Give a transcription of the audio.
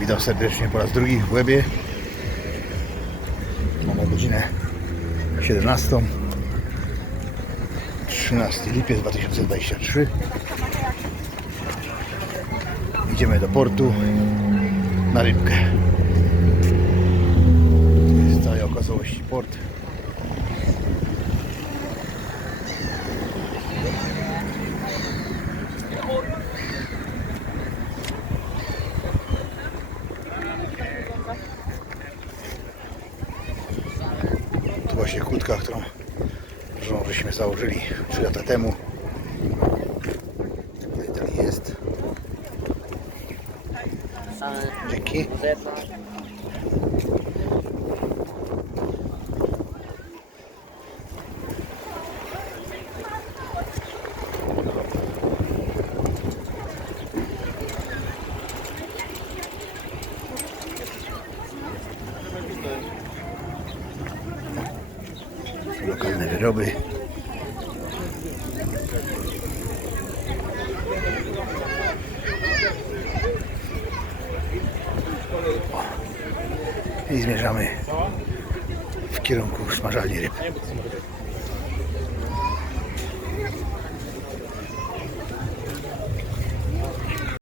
Witam serdecznie po raz drugi w Łebie. Mamy godzinę 17. 13 lipiec 2023. Idziemy do portu na rybkę. W całej okazałości port. Tu właśnie kłódka, którą żeśmy założyli 3 lata temu. Tutaj dalej jest. Dzięki. Lokalne wyroby. I zmierzamy w kierunku smażalni ryb.